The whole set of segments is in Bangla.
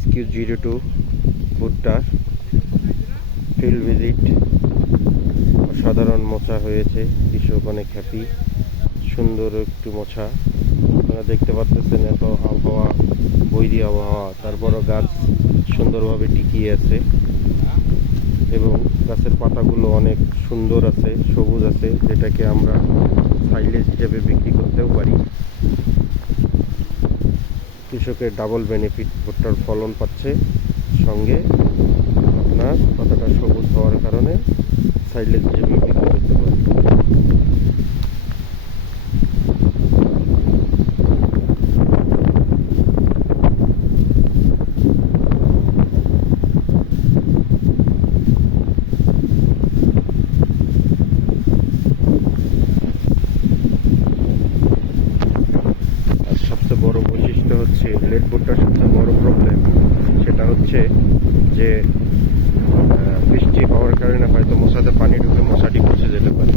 SQ02 ভুট্টার ফিল্ড ভিজিট। অসাধারণ মোচা হয়েছে, কৃষক অনেক হ্যাপি। সুন্দর একটু মোচা, আপনারা দেখতে পাচ্ছেন। এত আবহাওয়া, বৈরী আবহাওয়া, তারপরও গাছ সুন্দরভাবে টিকিয়ে আছে এবং গাছের পাতাগুলো অনেক সুন্দর আছে, সবুজ আছে, যেটাকে আমরা সাইলেজ হিসেবে বিক্রি করতেও পারি। কৃষকের ডাবল বেনিফিট, ভুট্টার ফলন পাচ্ছে, সঙ্গে আপনার পাতাটা সবুজ হওয়ার কারণে সাইলেজ হিসেবে বিক্রি করতে পারি। সবচেয়ে বড় বৈশিষ্ট্য হচ্ছে লেট ভুট্টার সবচেয়ে বড় প্রবলেম, সেটা হচ্ছে যে বৃষ্টি হওয়ার কারণে হয়তো মশাতে পানি ঢুকে মশাটি পচে যেতে পারে।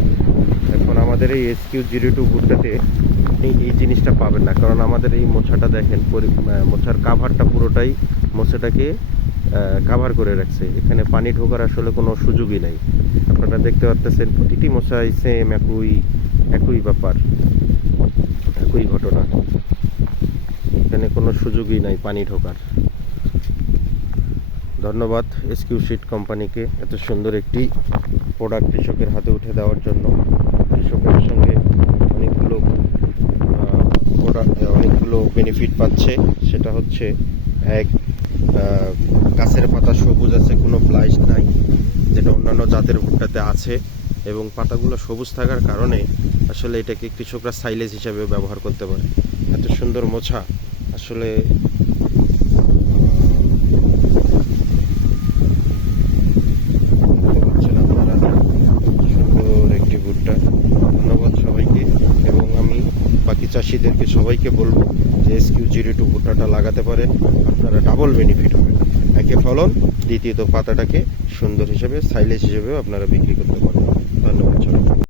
এখন আমাদের এই SQ02 ভুট্টাতে আপনি এই জিনিসটা পাবেন না, কারণ আমাদের এই মোছাটা দেখেন, মোছার কাভারটা পুরোটাই মোছাটাকে কাভার করে রাখছে। এখানে পানি ঢোকার আসলে কোনো সুযোগই নাই। আপনারা দেখতে পাচ্ছেন প্রতিটি মশাই সেম একই ব্যাপার, একই ঘটনা। এখানে কোনো সুযোগই নাই পানি ঢোকার। ধন্যবাদ SQ-Seed কোম্পানিকে এত সুন্দর একটি প্রোডাক্ট কৃষকের হাতে উঠে দেওয়ার জন্য। কৃষকের সঙ্গে অনেকগুলো বেনিফিট পাচ্ছে। সেটা হচ্ছে এক, গাছের পাতা সবুজ আছে, কোনো ব্লাইট নাই, যেটা অন্যান্য জাতের ভুট্টাতে আছে, এবং পাতাগুলো সবুজ থাকার কারণে আসলে এটাকে কৃষকরা সাইলেজ হিসাবে ব্যবহার করতে পারে। এত সুন্দর মোছা আসলে সুন্দর একটি ভুট্টা। ধন্যবাদ সবাইকে, এবং আমি বাকি চাষিদেরকে সবাইকে বলবো যে SQ02 ভুট্টাটা লাগাতে পারেন, আপনারা ডাবল বেনিফিট হবে। একে ফলন, দ্বিতীয়ত পাতাটাকে সুন্দর হিসেবে সাইলেজ হিসেবেও আপনারা বিক্রি করতে পারেন। ধন্যবাদ সবাই।